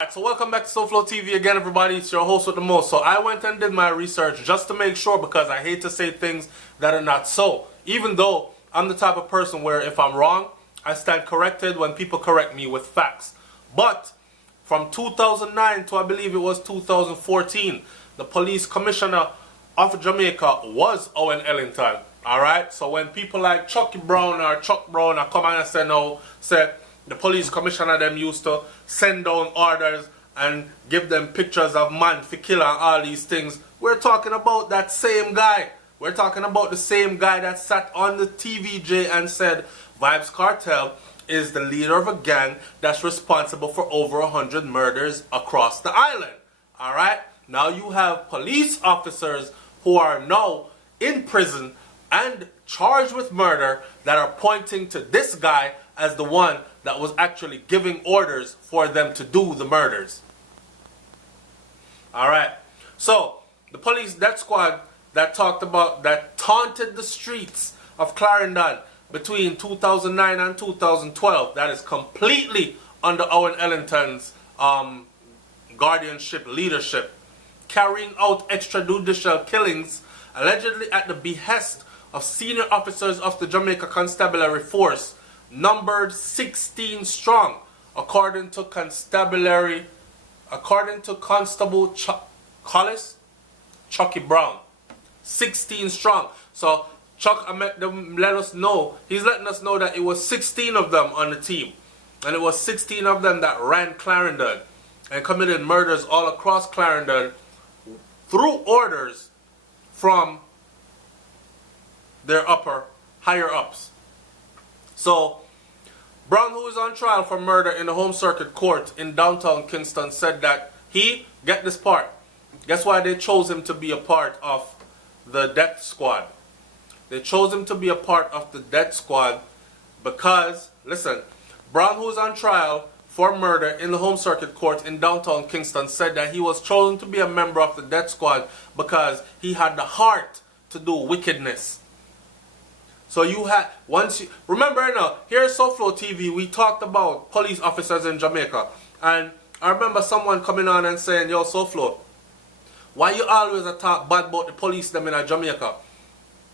Alright, so welcome back to SouFLoTV again, everybody. It's your host with the most. So I went and did my research just to make sure, because I hate to say things that are not so. Even though I'm the type of person where if I'm wrong, I stand corrected when people correct me with facts. But from 2009 to I believe it was 2014, the police commissioner of Jamaica was Owen Ellington. Alright, so when people like Chucky Brown or Chuck Brown are come and say no, say the police commissioner them used to send down orders and give them pictures of man for kill and all these things. We're talking about that same guy. We're talking about the same guy that sat on the TVJ and said Vybz Cartel is the leader of a gang that's responsible for over 100 murders across the island. Alright? Now you have police officers who are now in prison and charged with murder that are pointing to this guy as the one that was actually giving orders for them to do the murders. Alright, so the police death squad that taunted the streets of Clarendon between 2009 and 2012, that is completely under Owen Ellington's guardianship, leadership, carrying out extrajudicial killings allegedly at the behest of senior officers of the Jamaica Constabulary Force, numbered 16 strong, according to Constable Chucky Brown. 16 strong. So Chuck let us know, he's letting us know that it was 16 of them on the team. And it was 16 of them that ran Clarendon and committed murders all across Clarendon through orders from their higher ups. So, Brown, who is on trial for murder in the Home Circuit Court in downtown Kingston, said that get this part, guess why they chose him to be a part of the death squad? They chose him to be a part of the death squad because, listen, Brown, who is on trial for murder in the Home Circuit Court in downtown Kingston, said that he was chosen to be a member of the death squad because he had the heart to do wickedness. So remember now, here at SouFLoTV, we talked about police officers in Jamaica. And I remember someone coming on and saying, yo, SouFlo, why you always talk bad about the police them in Jamaica?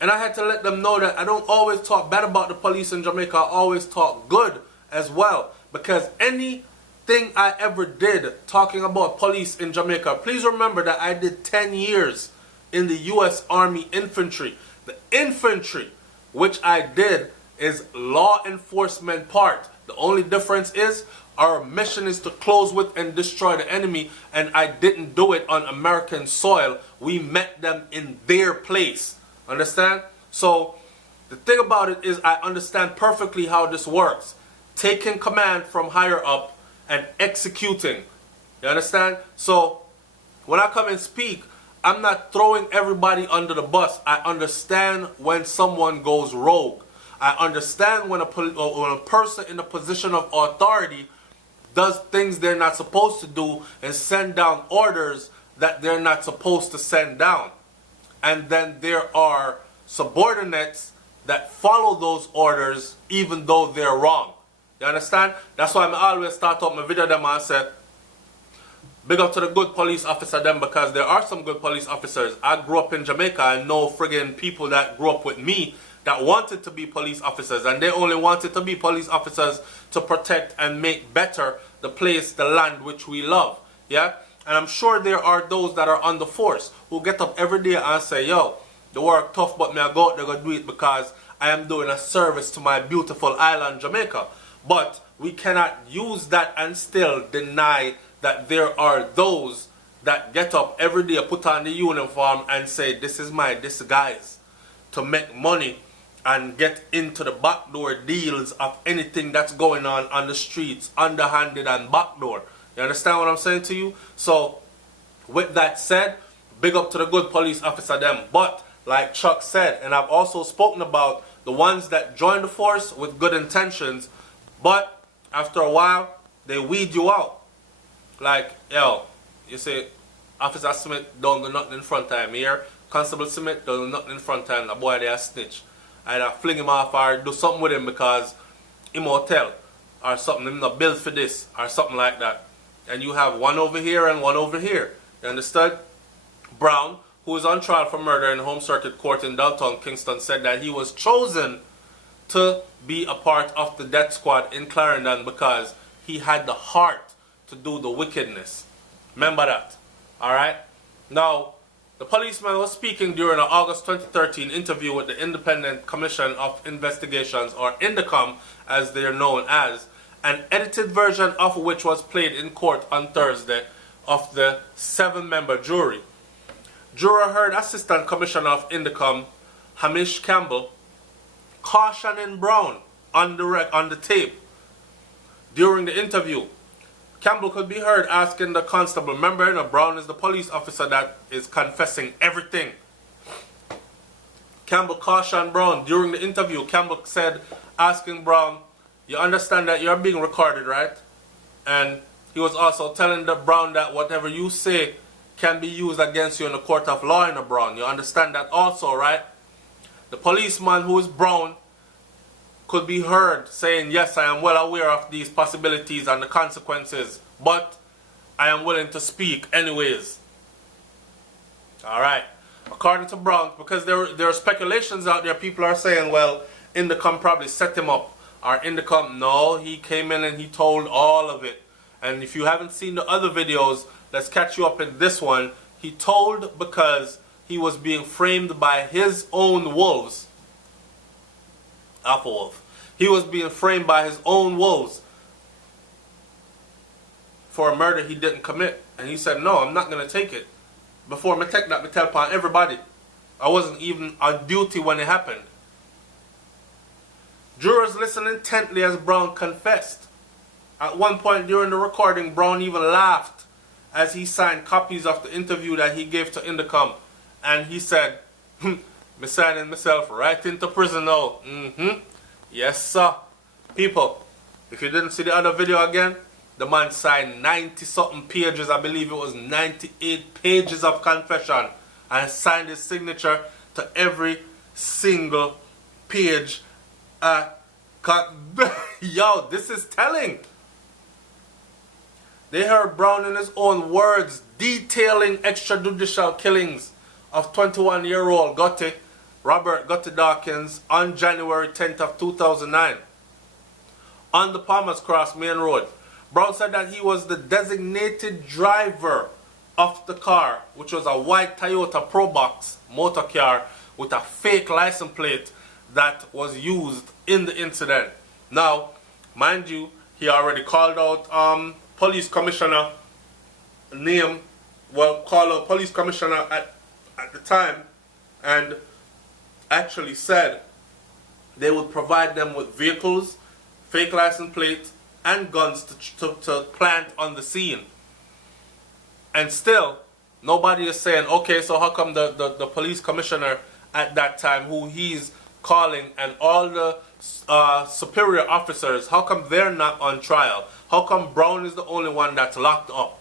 And I had to let them know that I don't always talk bad about the police in Jamaica. I always talk good as well. Because anything I ever did talking about police in Jamaica, please remember that I did 10 years in the U.S. Army Infantry. The infantry, which I did, is law enforcement part. The only difference is our mission is to close with and destroy the enemy, and I didn't do it on American soil. We met them in their place. Understand? So the thing about it is I understand perfectly how this works. Taking command from higher up and executing. You understand? So when I come and speak, I'm not throwing everybody under the bus. I understand when someone goes rogue. I understand when a person in a position of authority does things they're not supposed to do and send down orders that they're not supposed to send down. And then there are subordinates that follow those orders even though they're wrong. You understand? That's why I always start up my video them and say, big up to the good police officer them, because there are some good police officers. I grew up in Jamaica. I know friggin' people that grew up with me that wanted to be police officers, and they only wanted to be police officers to protect and make better the place, the land which we love. Yeah? And I'm sure there are those that are on the force who get up every day and say, yo, the work tough, but me I go out there go do it because I am doing a service to my beautiful island, Jamaica. But we cannot use that and still deny that there are those that get up every day, put on the uniform and say, this is my disguise to make money and get into the backdoor deals of anything that's going on the streets, underhanded and backdoor. You understand what I'm saying to you? So with that said, big up to the good police officer them. But like Chuck said, and I've also spoken about the ones that join the force with good intentions, but after a while they weed you out. Like, yo, you say, Officer Smith don't do nothing in front time here. Constable Smith don't do nothing in front time. The boy there snitch. Either fling him off or do something with him because him will tell. Or something, him not built for this. Or something like that. and you have one over here and one over here. You understood? Brown, who is on trial for murder in Home Circuit Court in downtown Kingston, said that he was chosen to be a part of the death squad in Clarendon because he had the heart to do the wickedness. Remember that. Alright? Now, the policeman was speaking during an August 2013 interview with the Independent Commission of Investigations, or INDECOM as they are known as, an edited version of which was played in court on Thursday of the 7-member jury. Juror heard Assistant Commissioner of INDECOM, Hamish Campbell, cautioning Brown on the tape. During the interview, Campbell could be heard asking the constable, remember, Brown is the police officer that is confessing everything. Campbell cautioned Brown during the interview. Campbell said, asking Brown, you understand that you're being recorded, right? And he was also telling the Brown that whatever you say can be used against you in the court of law in the Brown. You understand that also, right? The policeman, who is Brown, could be heard saying, yes, I am well aware of these possibilities and the consequences, but I am willing to speak anyways. Alright. According to Brown, because there are speculations out there, people are saying, well, INDECOM probably set him up. Or INDECOM, no, he came in and he told all of it. And if you haven't seen the other videos, let's catch you up in this one. He told because he was being framed by his own wolves. Alpha Wolf. He was being framed by his own wolves for a murder he didn't commit. And he said, no, I'm not going to take it. Before I take that, I tell upon everybody. I wasn't even on duty when it happened. Jurors listened intently as Brown confessed. At one point during the recording, Brown even laughed as he signed copies of the interview that he gave to INDECOM. And he said, me signing myself right into prison now. Yes, sir. People, if you didn't see the other video again, the man signed 90-something pages. I believe it was 98 pages of confession. And signed his signature to every single page. Yo, this is telling. They heard Brown in his own words detailing extrajudicial killings of 21-year-old Robert Gotti Dawkins on January 10th of 2009 on the Palmer's Cross Main Road. Brown said that he was the designated driver of the car, which was a white Toyota Probox motor car with a fake license plate that was used in the incident. Now, mind you, he already called out police commissioner name, called out police commissioner at the time, and actually said they would provide them with vehicles, fake license plates, and guns to plant on the scene. And still, nobody is saying, okay, so how come the police commissioner at that time, who he's calling, and all the superior officers, how come they're not on trial? How come Brown is the only one that's locked up?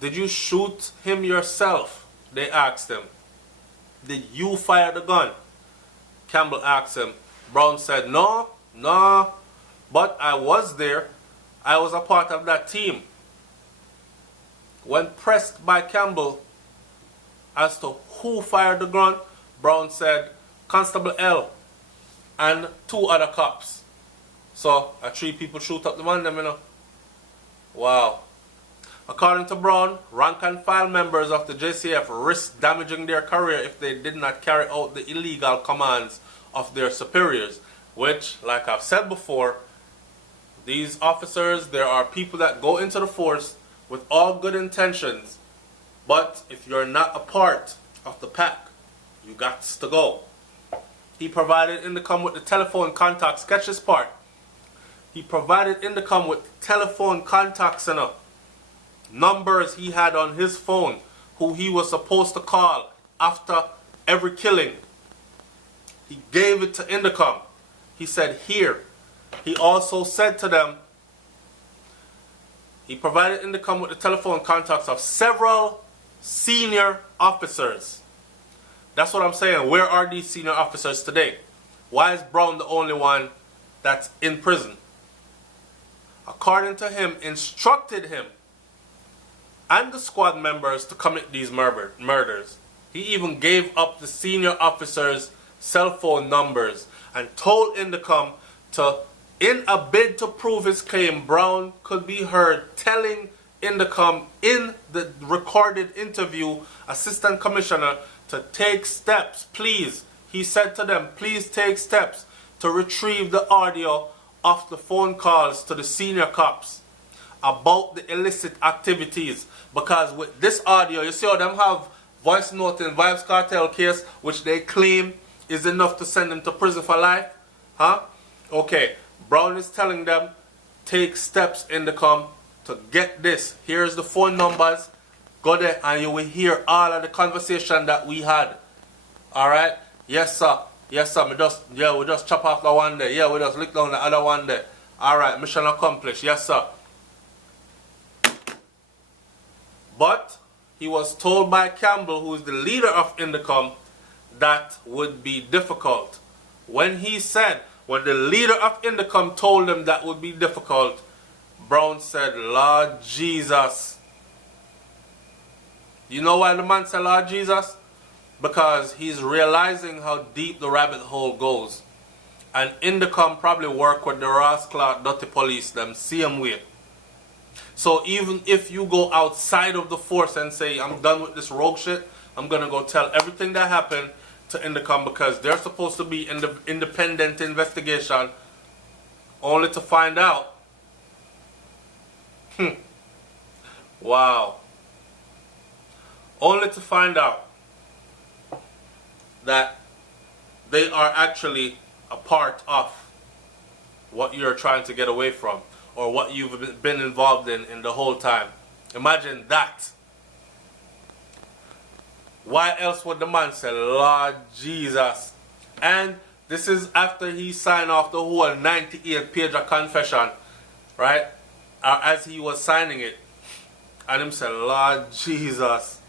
Did you shoot him yourself? They asked him. Did you fire the gun? Campbell asked him. Brown said, no, but I was there. I was a part of that team. When pressed by Campbell as to who fired the gun, Brown said, Constable L and 2 other cops. So, 3 people shoot up the man, them, you know. Wow. According to Brown, rank and file members of the JCF risked damaging their career if they did not carry out the illegal commands of their superiors, which, like I've said before, these officers, there are people that go into the force with all good intentions, but if you're not a part of the pack, you got to go. He provided INDECOM with the telephone contacts. Catch this part. He provided INDECOM with telephone contacts and numbers he had on his phone, who he was supposed to call after every killing. He gave it to INDECOM. He said, here. He also said to them, he provided INDECOM with the telephone contacts of several senior officers. That's what I'm saying. Where are these senior officers today? Why is Brown the only one that's in prison? according to him, instructed him and the squad members to commit these murders. He even gave up the senior officers' cell phone numbers and told Indicom to, in a bid to prove his claim, Brown could be heard telling Indicom in the recorded interview, Assistant Commissioner, to take steps, please. He said to them, please take steps to retrieve the audio of the phone calls to the senior cops about the illicit activities. Because with this audio, you see how them have voice note in Vybz cartel case, which they claim is enough to send them to prison for life. Huh? Okay, Brown is telling them, take steps, Indicom, to get this. Here's the phone numbers. Go there and you will hear all of the conversation that we had. Alright? Yes, sir. Yes, sir. We just chop off the one there. Yeah, we just lick down the other one there. Alright, mission accomplished. Yes, sir. But he was told by Campbell, who is the leader of Indicom, that would be difficult. When the leader of Indicom told him that would be difficult, Brown said, Lord Jesus. You know why the man said Lord Jesus? Because he's realizing how deep the rabbit hole goes. And Indicom probably work with the rascal dirty police them same way. So even if you go outside of the force and say, I'm done with this rogue shit, I'm going to go tell everything that happened to Indicom, because they're supposed to be in the independent investigation, only to find out. Wow. Only to find out that they are actually a part of what you're trying to get away from, or what you've been involved in the whole time. Imagine that. Why else would the man say, Lord Jesus? And this is after he signed off the whole 98 page of confession, right? As he was signing it. And him said, Lord Jesus.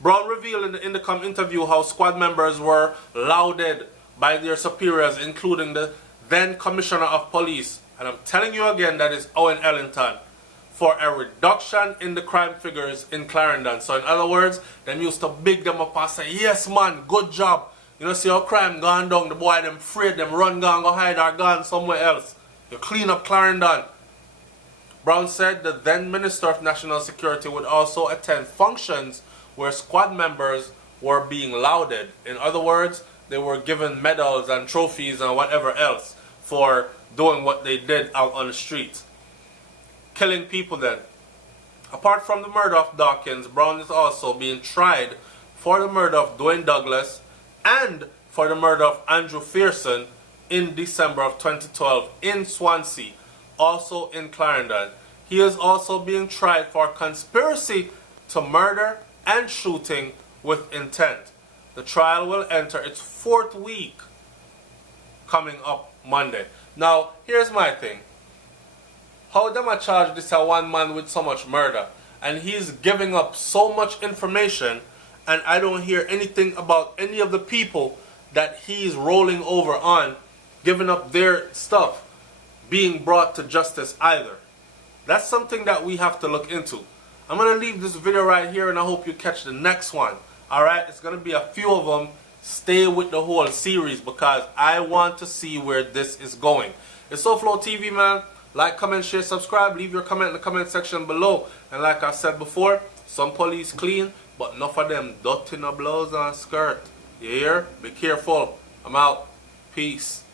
Brown revealed in the Indicom interview how squad members were lauded by their superiors, including the then Commissioner of Police, and I'm telling you again, that is Owen Ellington, for a reduction in the crime figures in Clarendon. So in other words, them used to big them up and say, yes man, good job. You know, see how crime gone down, the boy them afraid, them run gone, go hide or gone somewhere else. You clean up Clarendon. Brown said the then Minister of National Security would also attend functions where squad members were being lauded. In other words, they were given medals and trophies and whatever else for doing what they did out on the streets. Killing people then. Apart from the murder of Dawkins, Brown is also being tried for the murder of Dwayne Douglas and for the murder of Andrew Fearson in December of 2012 in Swansea, also in Clarendon. He is also being tried for conspiracy to murder and shooting with intent. The trial will enter its 4th week coming up Monday. Now, here's my thing. How them a charge this a one man with so much murder, and he's giving up so much information, and I don't hear anything about any of the people that he's rolling over on, giving up their stuff, being brought to justice either. That's something that we have to look into. I'm going to leave this video right here, and I hope you catch the next one. Alright, it's going to be a few of them. Stay with the whole series because I want to see where this is going. It's SouFLoTV, man. Like, comment, share, subscribe. Leave your comment in the comment section below. And like I said before, some police clean, but enough of them dirty in a blouse and skirt. You hear? Be careful. I'm out. Peace.